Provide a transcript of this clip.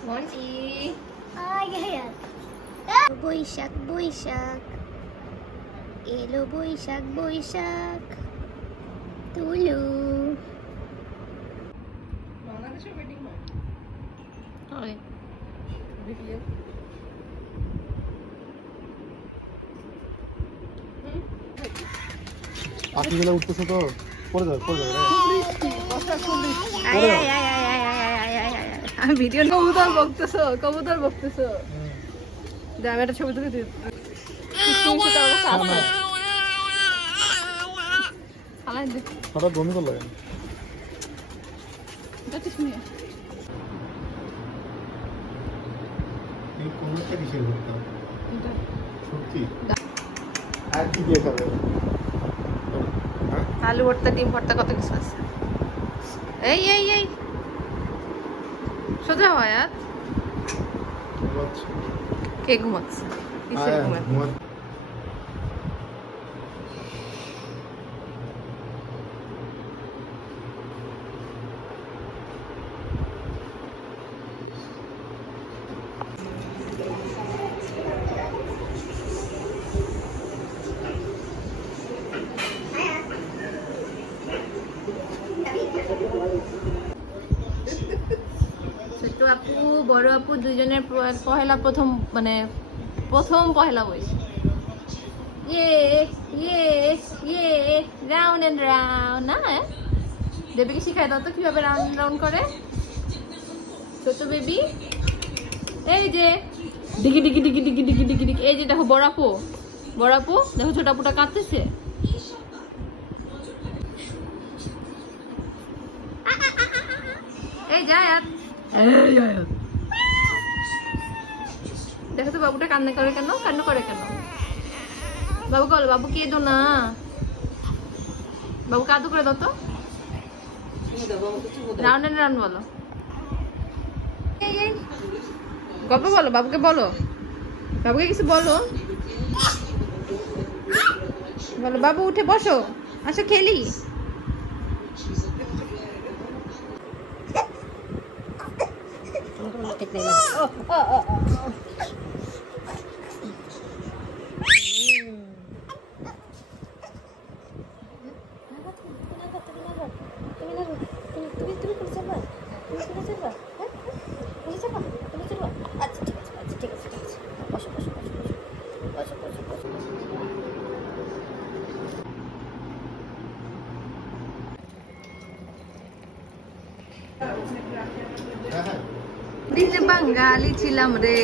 মন্টি বৈশাখ বৈশাখ এলো বৈশাখ বৈশাখ তুলু বাংলাদেশের ওয়েডিং হয় হয় ভিডিও আপনি গেলে উঠতেছে তো পড়ে যাবে আমি ভিডিও কবুতর বকতেছো আমি একটা ছবি তুলে দিই হঠাৎ বমি করলো কেন আর কি দিয়ে খাবে আলু ভর্তা ডিম ভর্তা কত কিছু আছে এই এই এই সোজা হয় আর কে ঘুমাচ্ছে কিসের ঘুমাচ্ছে ছোট আপু বড় আপু দুজনের প্রথম Pohela Boishakh round and round না বেবিকে শিখাই দাও তো কিভাবে রাউন্ড রাউন্ড করে ছোট বেবি এই যে ডিগি ডিগি ডিগি ডিগি ডিগি ডিগি ডিগি এই যে দেখো বড় আপু দেখো ছোট আপুটা কাঁদতেছে এই যায় দেখো তো বাবুটা কান্না করে কেন বাবু বলো বাবু কেঁদো না বাবু কাঁদো করে দাও তো রাউন্ড এন্ড রাউন্ড বলো গল্প বলো বাবুকে কিছু বলো বাবু উঠে বসো আসো খেলি দিন বাঙালি ছিলাম রে